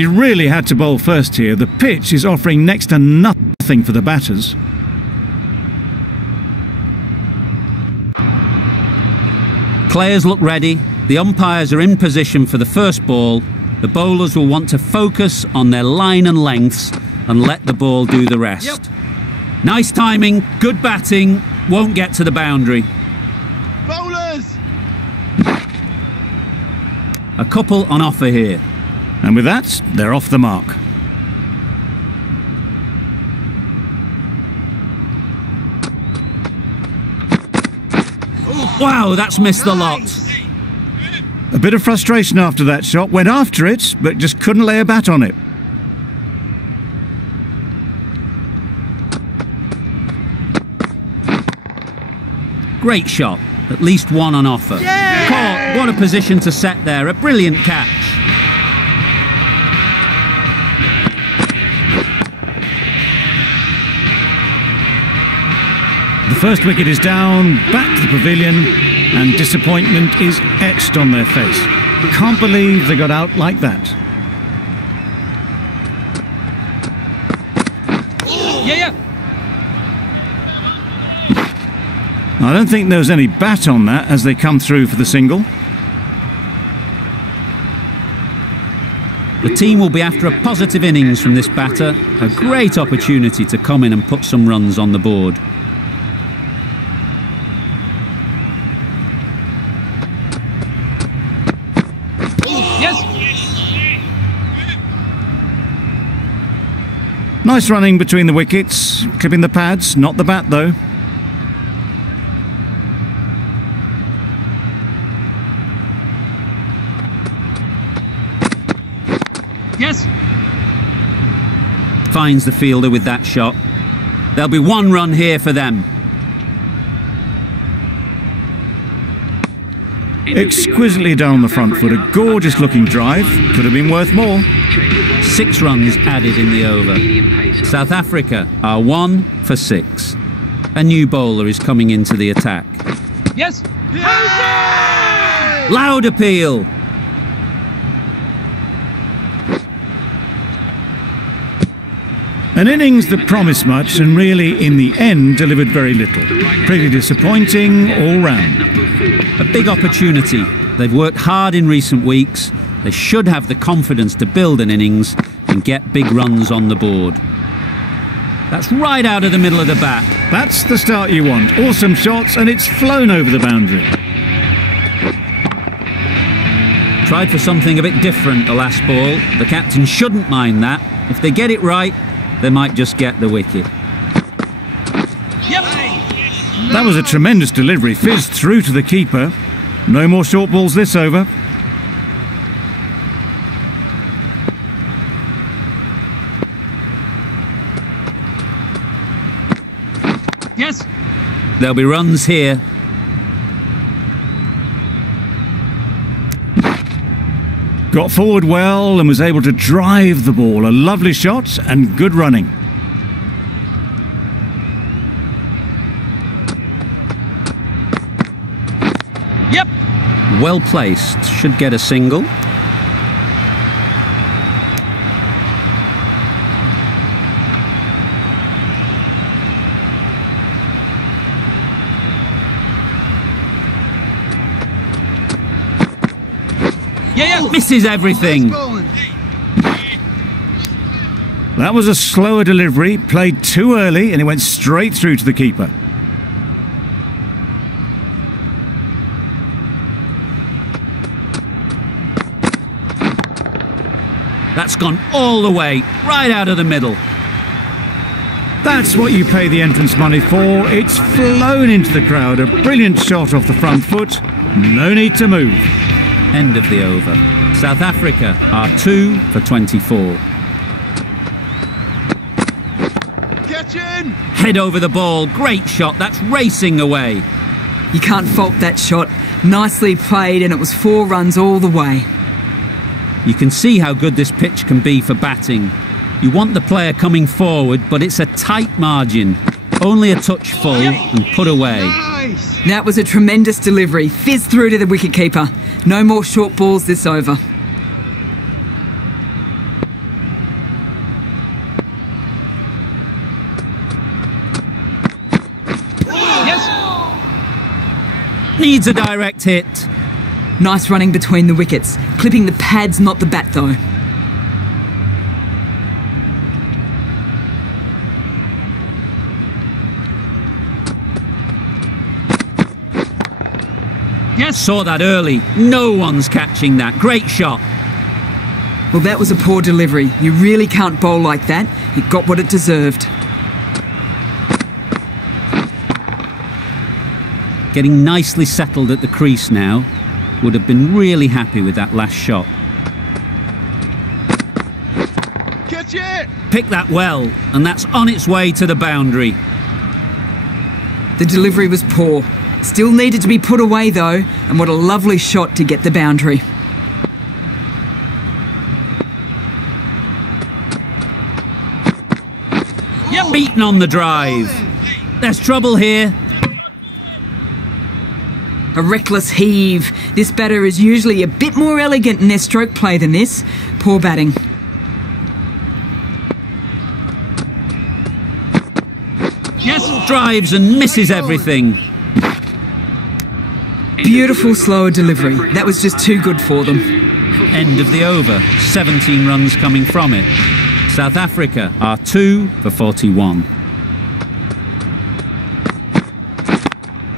You really had to bowl first here. The pitch is offering next to nothing for the batters. Players look ready. The umpires are in position for the first ball. The bowlers will want to focus on their line and lengths and let the ball do the rest. Yep. Nice timing, good batting, won't get to the boundary. Bowlers! A couple on offer here. And with that, they're off the mark. Wow, that's missed the lot. A bit of frustration after that shot. Went after it, but just couldn't lay a bat on it. Great shot. At least one on offer. Yeah! Caught. What a position to set there. A brilliant catch. The first wicket is down, back to the pavilion, and disappointment is etched on their face. Can't believe they got out like that. Yeah. I don't think there was any bat on that as they come through for the single. The team will be after a positive innings from this batter. A great opportunity to come in and put some runs on the board. Yes. Nice running between the wickets, clipping the pads, not the bat though. Yes. Finds the fielder with that shot. There'll be one run here for them. Exquisitely down the front foot, a gorgeous looking drive, could have been worth more. 6 runs added in the over. South Africa are 1 for 6. A new bowler is coming into the attack. Yes. Loud appeal. An innings that promised much and really in the end delivered very little. Pretty disappointing all round. A big opportunity. They've worked hard in recent weeks. They should have the confidence to build an innings and get big runs on the board. That's right out of the middle of the bat. That's the start you want. Awesome shots and it's flown over the boundary. Tried for something a bit different the last ball. The captain shouldn't mind that. If they get it right, they might just get the wicket. Yep. That was a tremendous delivery, fizzed through to the keeper. No more short balls this over. Yes. There'll be runs here. Got forward well and was able to drive the ball. A lovely shot and good running. Yep. Well placed. Should get a single. Yeah. Misses everything. That was a slower delivery, played too early and it went straight through to the keeper. That's gone all the way, right out of the middle. That's what you pay the entrance money for. It's flown into the crowd. A brilliant shot off the front foot. No need to move. End of the over. South Africa are 2 for 24. Catch in. Head over the ball. Great shot. That's racing away. You can't fault that shot. Nicely played, and it was 4 runs all the way. You can see how good this pitch can be for batting. You want the player coming forward, but it's a tight margin. Only a touch full and put away. Nice. That was a tremendous delivery. Fizzed through to the wicketkeeper. No more short balls this over. Needs a direct hit. Nice running between the wickets. Clipping the pads, not the bat though. Yes. Saw that early. No one's catching that. Great shot. Well, that was a poor delivery. You really can't bowl like that. It got what it deserved. Getting nicely settled at the crease now. Would have been really happy with that last shot. Catch it! Picked that well, and that's on its way to the boundary. The delivery was poor. Still needed to be put away though, and what a lovely shot to get the boundary. Yep. Beaten on the drive. There's trouble here. A reckless heave. This batter is usually a bit more elegant in their stroke play than this. Poor batting. Yes. Drives and misses everything. Beautiful slower delivery. That was just too good for them. End of the over. 17 runs coming from it. South Africa are 2 for 41.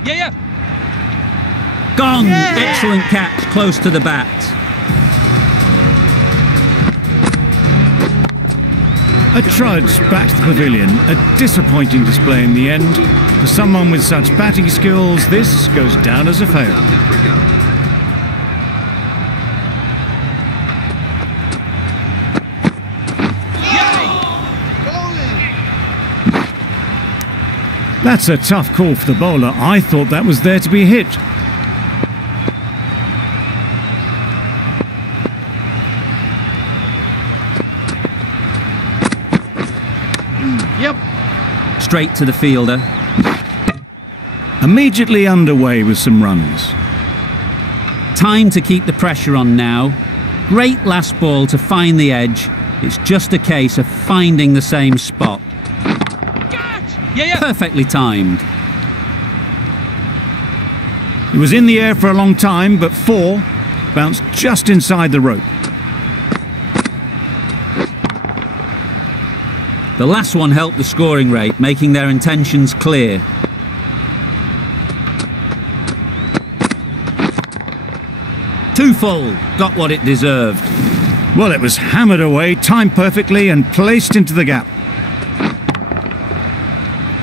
Yeah. Gone! Excellent catch, close to the bat. A trudge back to the pavilion. A disappointing display in the end. For someone with such batting skills, this goes down as a fail. That's a tough call for the bowler. I thought that was there to be hit. Yep. Straight to the fielder. Immediately underway with some runs. Time to keep the pressure on now. Great last ball to find the edge. It's just a case of finding the same spot. Yeah. Perfectly timed. It was in the air for a long time, but 4 bounced just inside the rope. The last one helped the scoring rate, making their intentions clear. Too full, got what it deserved. Well, it was hammered away, timed perfectly and placed into the gap.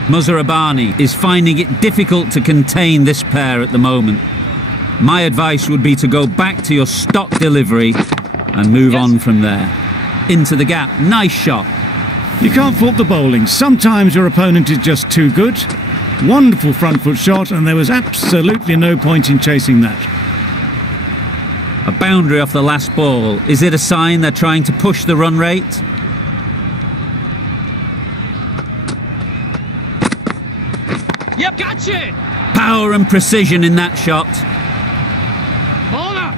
Muzarabani is finding it difficult to contain this pair at the moment. My advice would be to go back to your stock delivery and move on from there. Into the gap, nice shot. You can't fault the bowling. Sometimes your opponent is just too good. Wonderful front foot shot, and there was absolutely no point in chasing that. A boundary off the last ball. Is it a sign they're trying to push the run rate? Yep, gotcha! Power and precision in that shot. Bowler!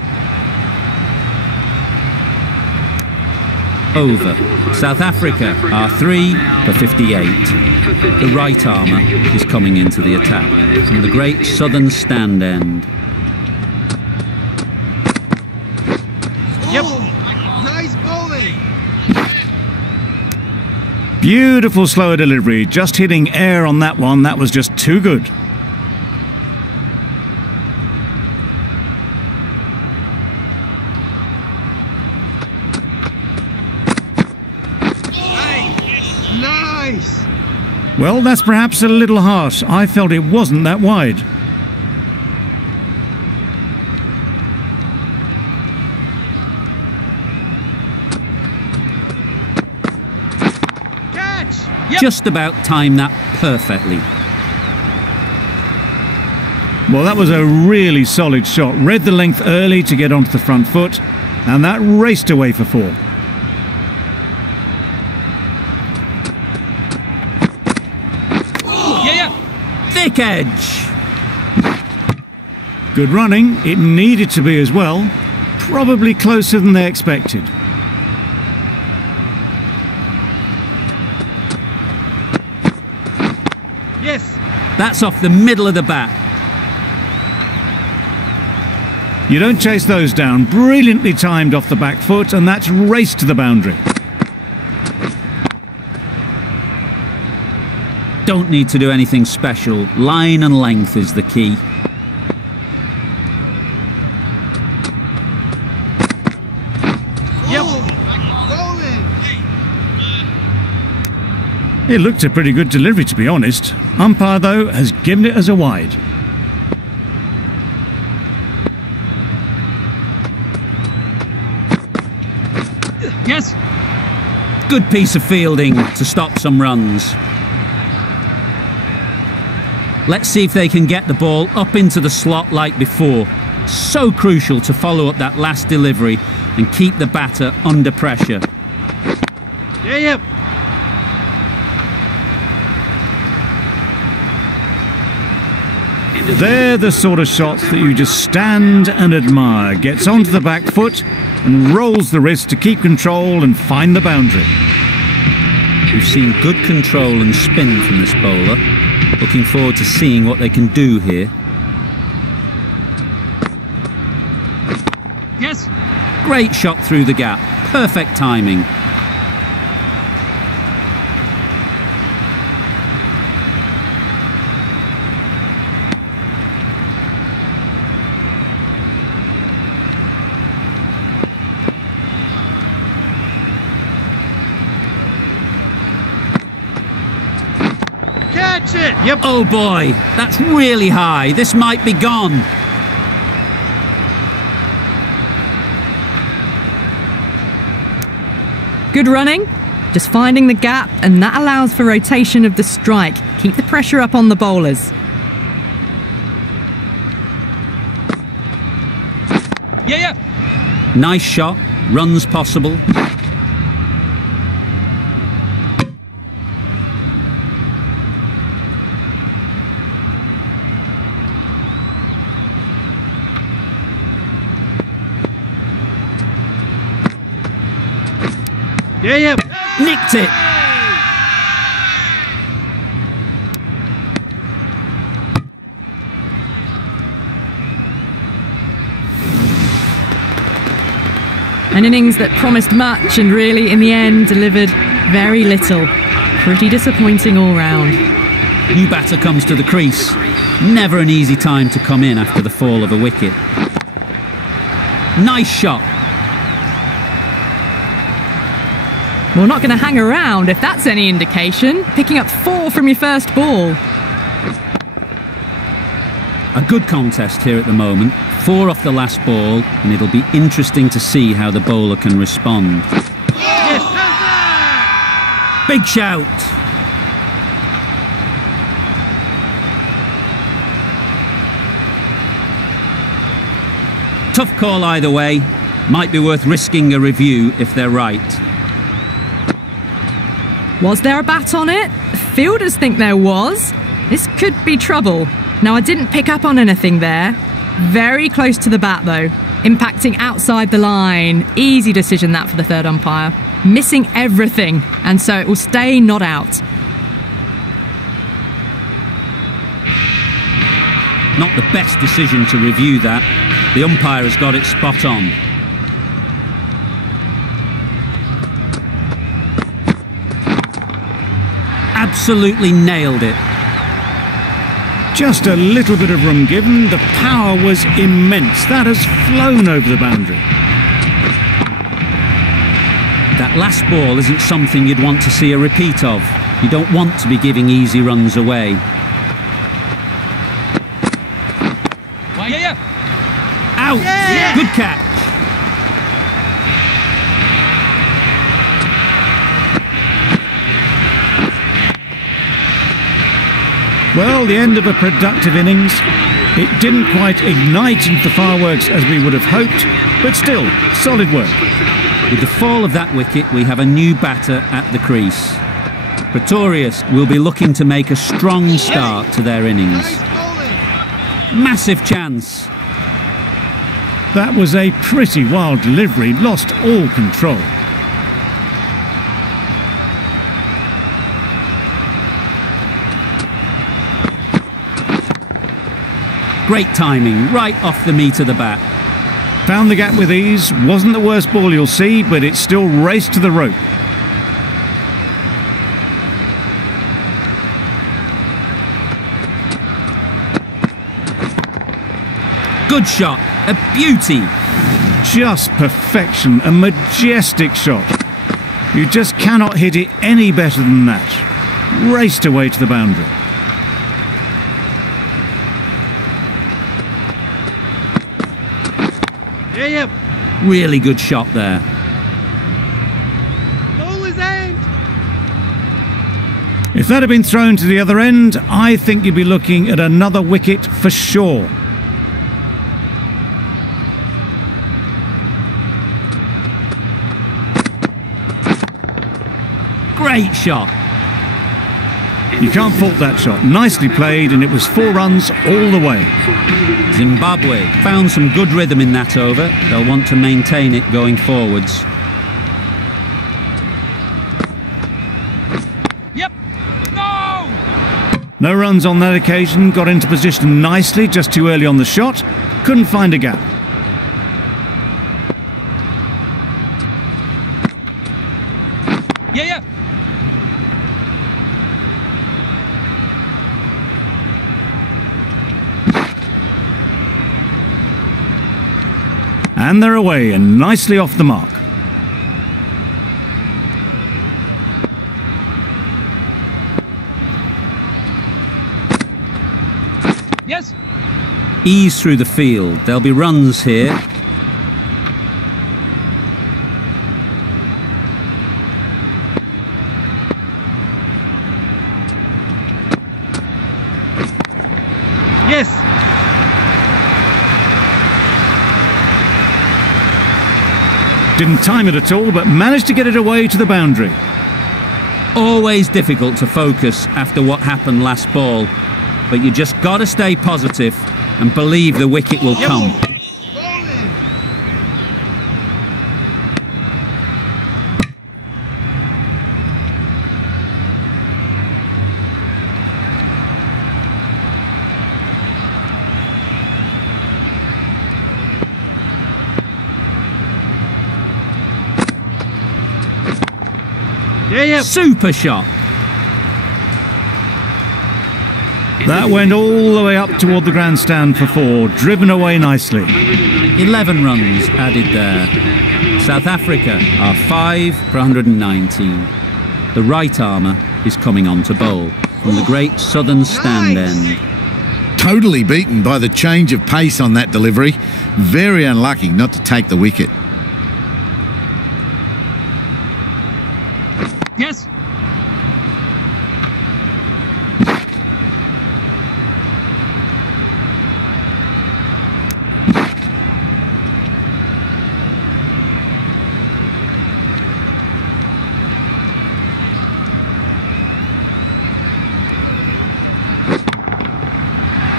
Over. South Africa are 3 for 58. The right armour is coming into the attack from the great southern stand end. Yep. Nice bowling! Beautiful slower delivery, just hitting air on that one. That was just too good. Nice! Well, that's perhaps a little harsh. I felt it wasn't that wide. Catch! Yep. Just about timed that perfectly. Well, that was a really solid shot. Read the length early to get onto the front foot, and that raced away for 4. Thick edge. Good running. It needed to be as well. Probably closer than they expected. Yes! That's off the middle of the bat. You don't chase those down. Brilliantly timed off the back foot, and that's race to the boundary. Don't need to do anything special. Line and length is the key. It looked a pretty good delivery, to be honest. Umpire, though, has given it as a wide. Yes. Good piece of fielding to stop some runs. Let's see if they can get the ball up into the slot like before. So crucial to follow up that last delivery and keep the batter under pressure. Yeah. They're the sort of shots that you just stand and admire. Gets onto the back foot and rolls the wrist to keep control and find the boundary. We've seen good control and spin from this bowler. Looking forward to seeing what they can do here. Yes. Great shot through the gap. Perfect timing. Catch it. Yep. Oh boy, that's really high. This might be gone. Good running, just finding the gap, and that allows for rotation of the strike. Keep the pressure up on the bowlers. Yeah. Nice shot, runs possible. Yeah. Nicked it. An innings that promised much and really, in the end, delivered very little. Pretty disappointing all round. New batter comes to the crease. Never an easy time to come in after the fall of a wicket. Nice shot. Well, not going to hang around if that's any indication. Picking up 4 from your first ball. A good contest here at the moment. 4 off the last ball, and it'll be interesting to see how the bowler can respond. Yes. Big shout. Tough call either way. Might be worth risking a review if they're right. Was there a bat on it? Fielders think there was. This could be trouble. Now, I didn't pick up on anything there. Very close to the bat, though. Impacting outside the line. Easy decision, that, for the third umpire. Missing everything, and so it will stay not out. Not the best decision to review that. The umpire has got it spot on. Absolutely nailed it. Just a little bit of room given. The power was immense. That has flown over the boundary. That last ball isn't something you'd want to see a repeat of. You don't want to be giving easy runs away. Yeah. Out! Yeah. Good catch. Well, the end of a productive innings. It didn't quite ignite into the fireworks as we would have hoped, but still, solid work. With the fall of that wicket, we have a new batter at the crease. Pretorius will be looking to make a strong start to their innings. Nice bowling. Massive chance. That was a pretty wild delivery, lost all control. Great timing, right off the meat of the bat. Found the gap with ease. Wasn't the worst ball you'll see, but it still raced to the rope. Good shot, a beauty. Just perfection, a majestic shot. You just cannot hit it any better than that. Raced away to the boundary. Really good shot there. Ball is aimed. If that had been thrown to the other end, I think you'd be looking at another wicket for sure. Great shot. You can't fault that shot. Nicely played, and it was 4 runs all the way. Zimbabwe found some good rhythm in that over. They'll want to maintain it going forwards. Yep. No. No runs on that occasion. Got into position nicely, just too early on the shot. Couldn't find a gap. Yeah. And they're away and nicely off the mark. Yes. Ease through the field. There'll be runs here. Yes. Didn't time it at all, but managed to get it away to the boundary. Always difficult to focus after what happened last ball, but you just got to stay positive and believe the wicket will come. Yeah. Super shot. That went all the way up toward the grandstand for 4, driven away nicely. 11 runs added there. South Africa are 5 for 119. The right armour is coming on to bowl from the great southern stand end. Totally beaten by the change of pace on that delivery. Very unlucky not to take the wicket. Yes.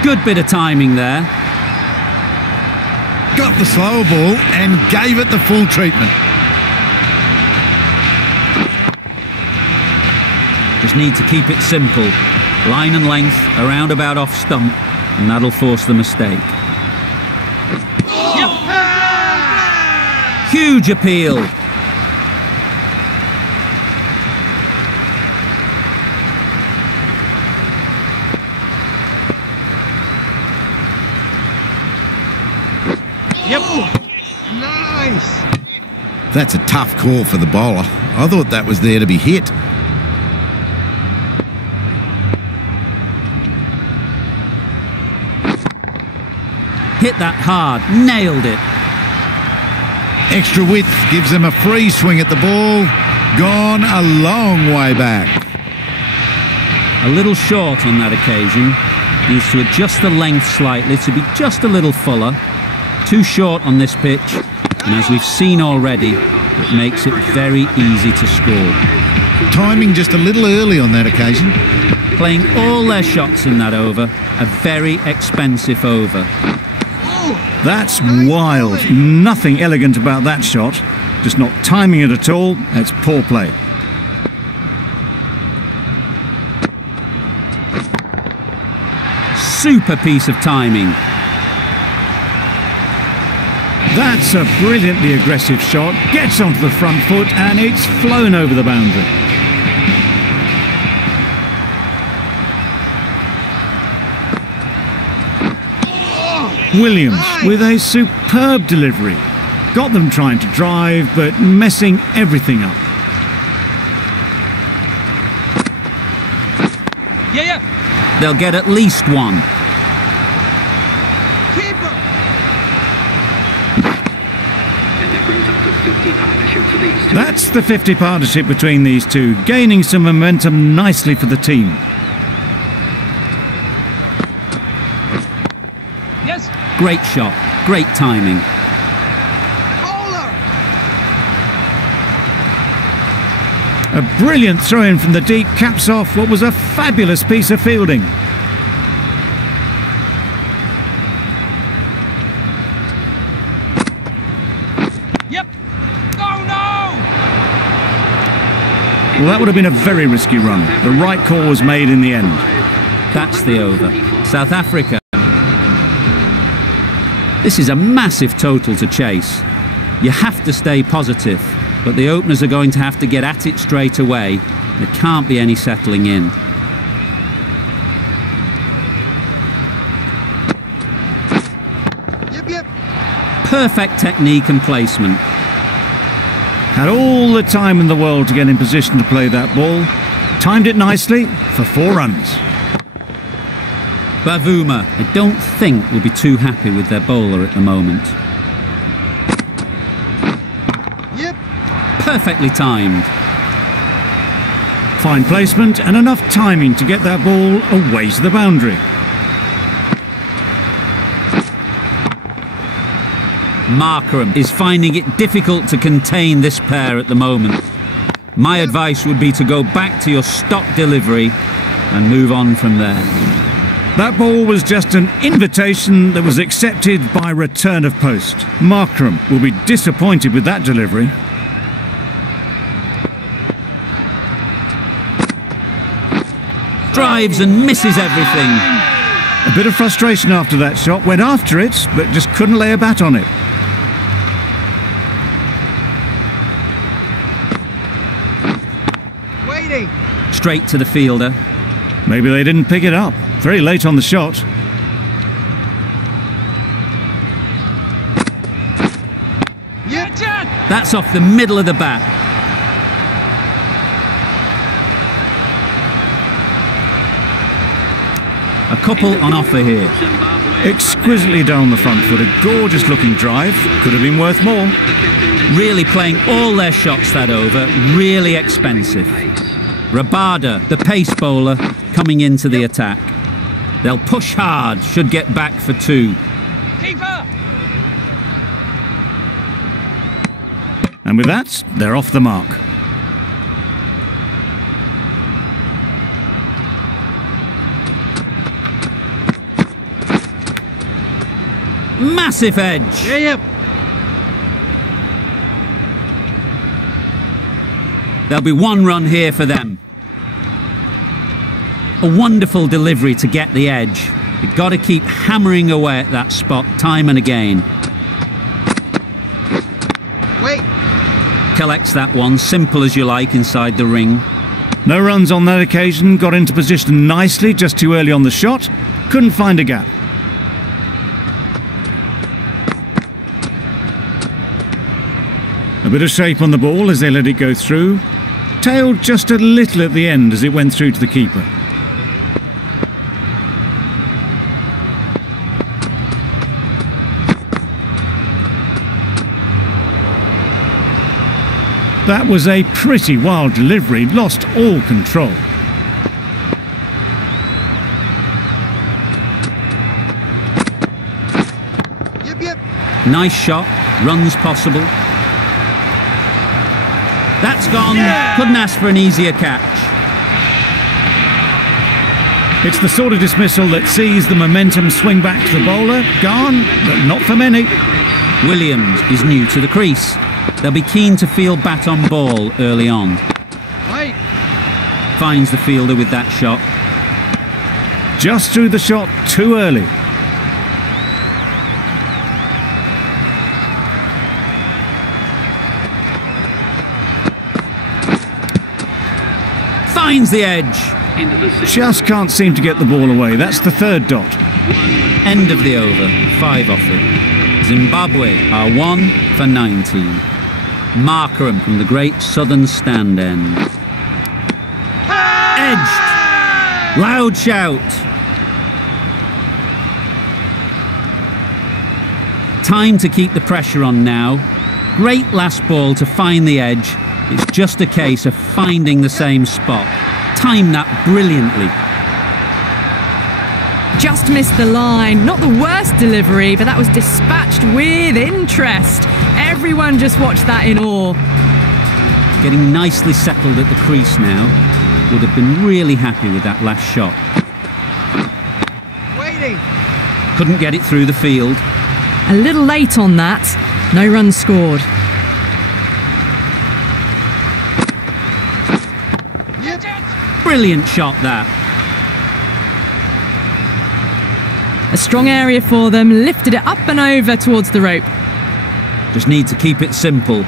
Good bit of timing there. Got the slower ball and gave it the full treatment. Just need to keep it simple. Line and length, around about off stump, and that'll force the mistake. Huge appeal. Nice. That's a tough call for the bowler. I thought that was there to be hit. Hit that hard, nailed it. Extra width gives them a free swing at the ball. Gone a long way back. A little short on that occasion. Needs to adjust the length slightly to be just a little fuller. Too short on this pitch, and as we've seen already, it makes it very easy to score. Timing just a little early on that occasion. Playing all their shots in that over, a very expensive over. That's wild. Nothing elegant about that shot. Just not timing it at all. It's poor play. Super piece of timing. That's a brilliantly aggressive shot, gets onto the front foot and it's flown over the boundary. Williams with a superb delivery. Got them trying to drive, but messing everything up. Yeah. They'll get at least one. Keeper. That's the 50 partnership between these two, gaining some momentum nicely for the team. Yes. Great shot, great timing. A brilliant throw-in from the deep caps off what was a fabulous piece of fielding. Yep. No. Well, that would have been a very risky run. The right call was made in the end. That's the over. South Africa. This is a massive total to chase. You have to stay positive, but the openers are going to have to get at it straight away. There can't be any settling in. Yep. Perfect technique and placement. Had all the time in the world to get in position to play that ball. Timed it nicely for 4 runs. Bavuma, I don't think, will be too happy with their bowler at the moment. Yep. Perfectly timed. Fine placement and enough timing to get that ball away to the boundary. Markram is finding it difficult to contain this pair at the moment. My advice would be to go back to your stock delivery and move on from there. That ball was just an invitation that was accepted by return of post. Markram will be disappointed with that delivery. Drives and misses everything. A bit of frustration after that shot. Went after it, but just couldn't lay a bat on it. Waiting. Straight to the fielder. Maybe they didn't pick it up. Very late on the shot. Yeah, Jet. That's off the middle of the bat. A couple on offer here. Exquisitely down the front foot. A gorgeous looking drive. Could have been worth more. Really playing all their shots that over. Really expensive. Rabada, the pace bowler, coming into the attack. They'll push hard, should get back for 2. Keeper. And with that, they're off the mark. Massive edge. Yep. There'll be 1 run here for them. A wonderful delivery to get the edge. You've got to keep hammering away at that spot time and again. Wait. Collects that one, simple as you like, inside the ring. No runs on that occasion. Got into position nicely, just too early on the shot. Couldn't find a gap. A bit of shape on the ball as they let it go through. Tailed just a little at the end as it went through to the keeper. That was a pretty wild delivery, lost all control. Yep. Nice shot, runs possible. That's gone, couldn't ask for an easier catch. It's the sort of dismissal that sees the momentum swing back to the bowler. Gone, but not for many. Williams is new to the crease. They'll be keen to field bat on ball early on. Wait. Finds the fielder with that shot. Just threw the shot too early. Finds the edge. Just can't seem to get the ball away. That's the third dot. End of the over. 5 off it. Zimbabwe are 1 for 19. Markram from the great southern stand end. Edged. Loud shout. Time to keep the pressure on now. Great last ball to find the edge. It's just a case of finding the same spot. Timed that brilliantly. Just missed the line. Not the worst delivery, but that was dispatched with interest. Everyone just watched that in awe. Getting nicely settled at the crease now. Would have been really happy with that last shot. Waiting. Couldn't get it through the field. A little late on that. No runs scored. Brilliant shot that. A strong area for them. Lifted it up and over towards the rope. Just need to keep it simple.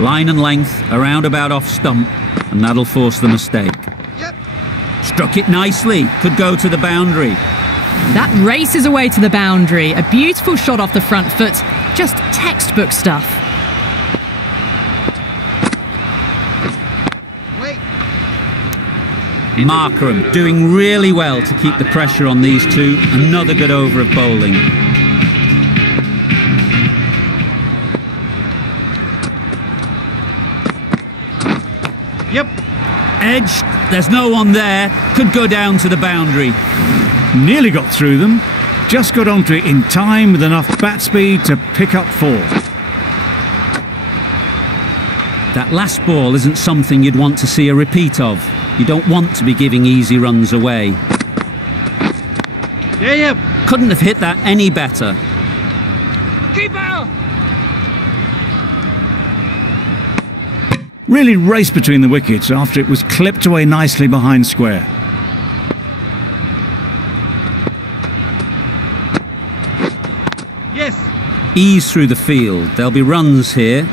Line and length, around about off stump, and that'll force the mistake. Yep. Struck it nicely. Could go to the boundary. That races away to the boundary. A beautiful shot off the front foot. Just textbook stuff. Wait. Markram doing really well to keep the pressure on these two. Another good over of bowling. Yep. Edge, there's no one there. Could go down to the boundary. Nearly got through them. Just got onto it in time with enough bat speed to pick up 4. That last ball isn't something you'd want to see a repeat of. You don't want to be giving easy runs away. Yep. Couldn't have hit that any better. Keeper. Really raced between the wickets after it was clipped away nicely behind square. Yes. Ease through the field. There'll be runs here.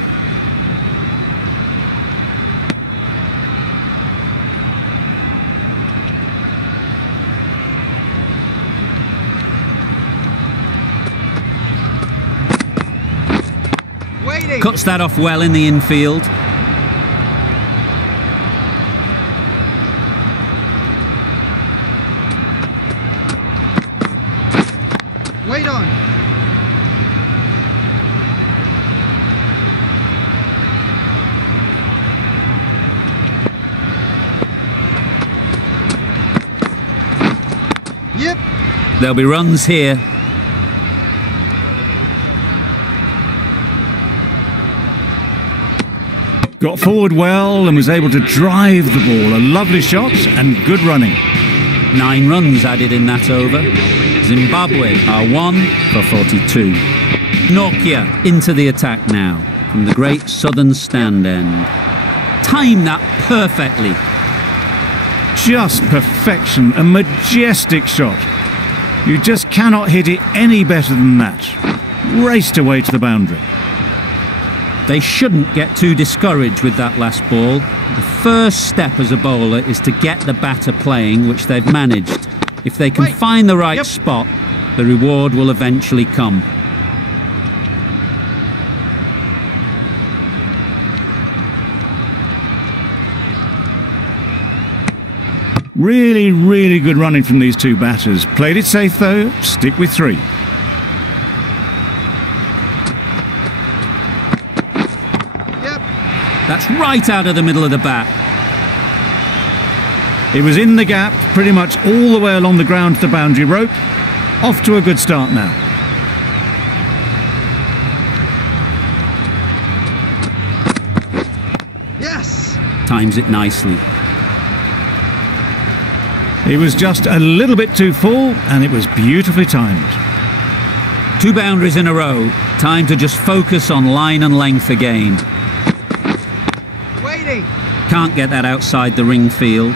Waiting. Cuts that off well in the infield. Wait on. Yep. There'll be runs here. Got forward well and was able to drive the ball. A lovely shot and good running. 9 runs added in that over. Zimbabwe are 1 for 42. Nokia into the attack now from the great southern stand end. Timed that perfectly. Just perfection. A majestic shot. You just cannot hit it any better than that. Raced away to the boundary. They shouldn't get too discouraged with that last ball. The first step as a bowler is to get the batter playing, which they've managed. If they can find the right spot, the reward will eventually come. Really, really good running from these two batters. Played it safe though. Stick with 3. That's right out of the middle of the bat. It was in the gap, pretty much all the way along the ground to the boundary rope. Off to a good start now. Yes. Times it nicely. It was just a little bit too full and it was beautifully timed. 2 boundaries in a row. Time to just focus on line and length again. Waiting. Can't get that outside the ring field.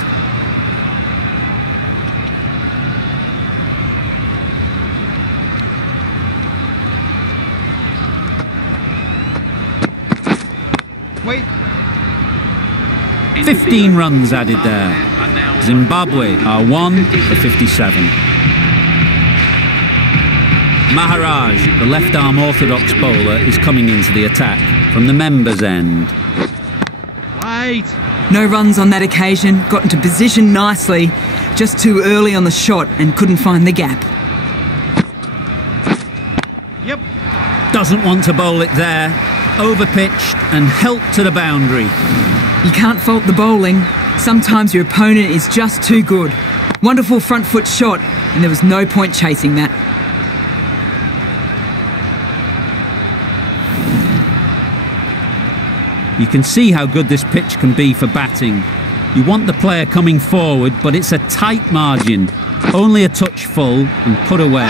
Wait. 15 runs added there. Zimbabwe are 1 for 57. Maharaj, the left-arm orthodox bowler, is coming into the attack from the members' end. Wait. No runs on that occasion, got into position nicely, just too early on the shot and couldn't find the gap. Yep. Doesn't want to bowl it there. Overpitched and helped to the boundary. You can't fault the bowling. Sometimes your opponent is just too good. Wonderful front foot shot, and there was no point chasing that. You can see how good this pitch can be for batting. You want the player coming forward, but it's a tight margin. Only a touch full and put away.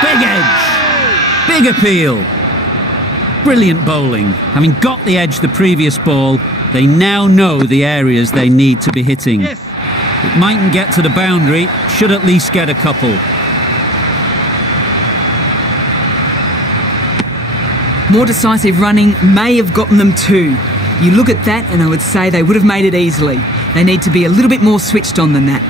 Big edge! Big appeal! Brilliant bowling. Having got the edge the previous ball, they now know the areas they need to be hitting. Yes. It mightn't get to the boundary, should at least get a couple. More decisive running may have gotten them too. You look at that and I would say they would have made it easily. They need to be a little bit more switched on than that.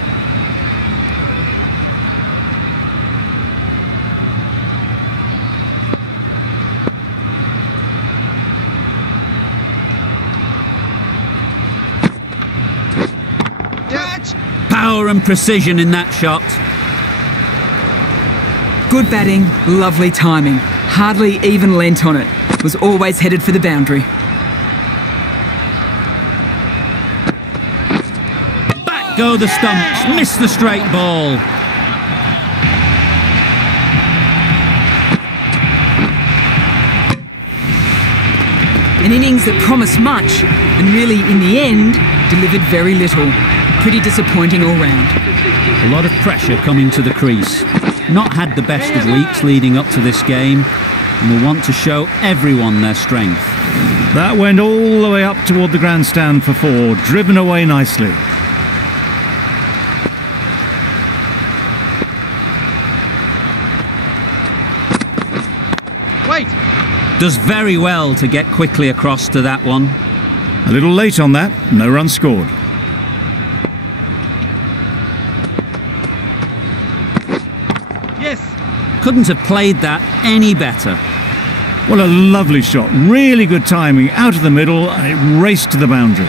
Power and precision in that shot. Good batting, lovely timing. Hardly even lent on it. Was always headed for the boundary. Back go the stumps, miss the straight ball. An innings that promised much and really, in the end, delivered very little. Pretty disappointing all round. A lot of pressure coming to the crease. Not had the best of weeks leading up to this game and will want to show everyone their strength. That went all the way up toward the grandstand for 4, driven away nicely. Wait. Does very well to get quickly across to that one. A little late on that, no run scored. Yes. Couldn't have played that any better. What a lovely shot, really good timing, out of the middle, and it raced to the boundary.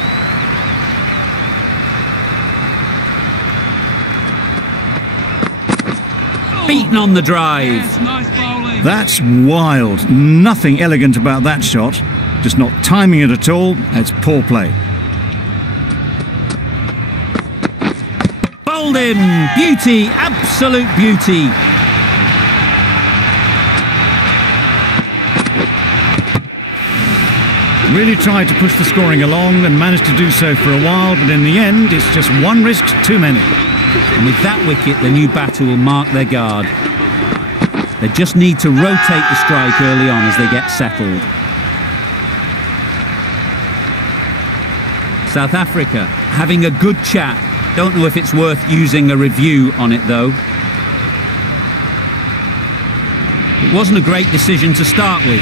Beaten on the drive. Yes, nice bowling. That's wild. Nothing elegant about that shot. Just not timing it at all. It's poor play. Bowled in. Beauty, absolute beauty. Really tried to push the scoring along and managed to do so for a while, but in the end, it's just one risk too many. And with that wicket, the new batter will mark their guard. They just need to rotate the strike early on as they get settled. South Africa having a good chat. Don't know if it's worth using a review on it though. It wasn't a great decision to start with.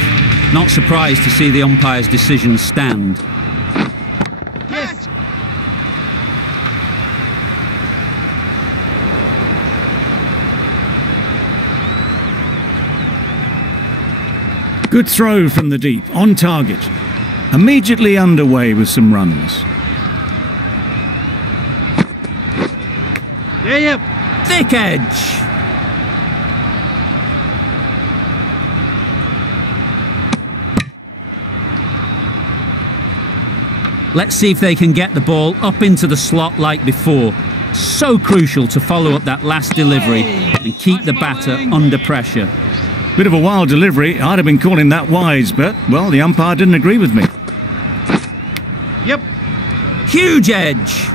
Not surprised to see the umpire's decision stand. Yes. Good throw from the deep, on target. Immediately underway with some runs. Yeah, yep. Thick edge. Let's see if they can get the ball up into the slot like before. So crucial to follow up that last delivery and keep the batter under pressure. Bit of a wild delivery. I'd have been calling that wise, but, well, the umpire didn't agree with me. Yep. Huge edge.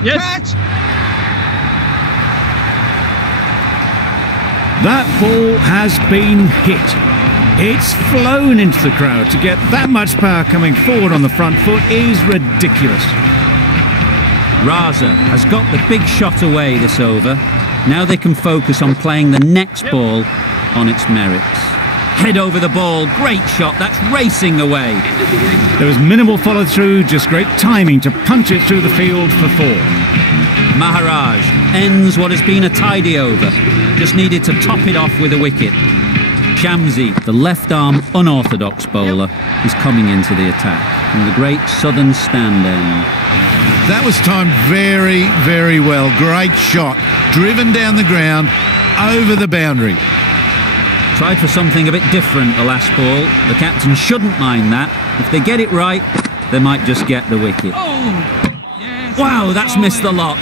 Yes. Catch! That ball has been hit. It's flown into the crowd. To get that much power coming forward on the front foot is ridiculous. Raza has got the big shot away this over. Now they can focus on playing the next ball on its merits. Head over the ball, great shot, that's racing away. There was minimal follow-through, just great timing to punch it through the field for 4. Maharaj ends what has been a tidy over. Just needed to top it off with a wicket. Shamsi, the left-arm unorthodox bowler, is coming into the attack from the great southern stand end. That was timed very, very well. Great shot. Driven down the ground, over the boundary. Tried for something a bit different the last ball. The captain shouldn't mind that. If they get it right, they might just get the wicket. Wow, that's missed the lot.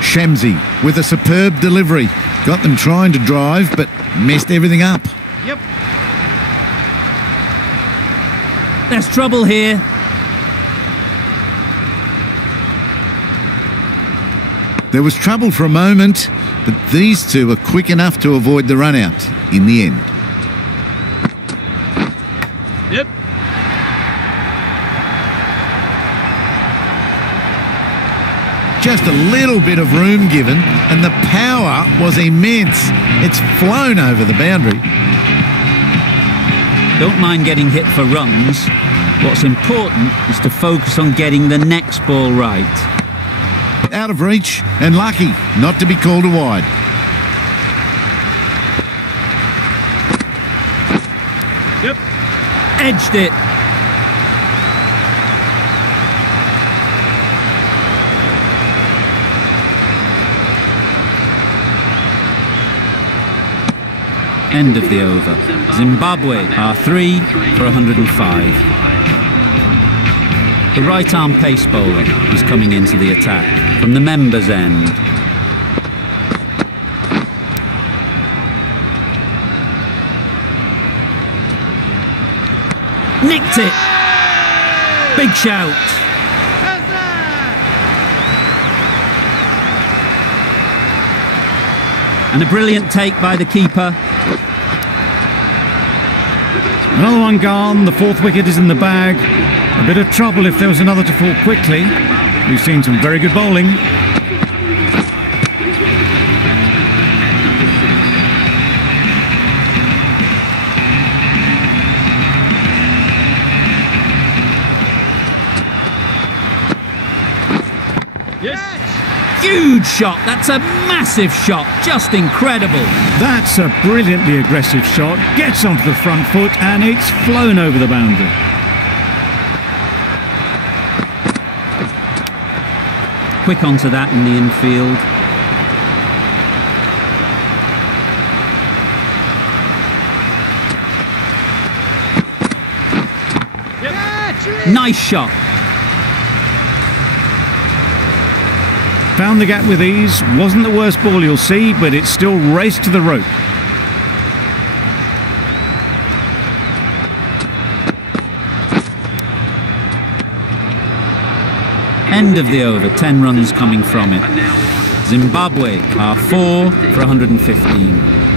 Shamsi with a superb delivery. Got them trying to drive, but messed everything up. Yep. There's trouble here. There was trouble for a moment, but these two were quick enough to avoid the run-out in the end. Yep. Just a little bit of room given, and the power was immense. It's flown over the boundary. Don't mind getting hit for runs. What's important is to focus on getting the next ball right. Out of reach and lucky not to be called a wide. Yep. Edged it. End of the over. Zimbabwe are 3 for 105. The right-arm pace bowler is coming into the attack from the members' end. Nicked it! Big shout! And a brilliant take by the keeper. Another one gone, the 4th wicket is in the bag. A bit of trouble if there was another to fall quickly. We've seen some very good bowling. Huge shot, that's a massive shot, just incredible. That's a brilliantly aggressive shot, gets onto the front foot and it's flown over the boundary. Quick onto that in the infield. Nice shot. Found the gap with ease, wasn't the worst ball you'll see, but it still raced to the rope. End of the over, 10 runs coming from it. Zimbabwe are 4 for 115.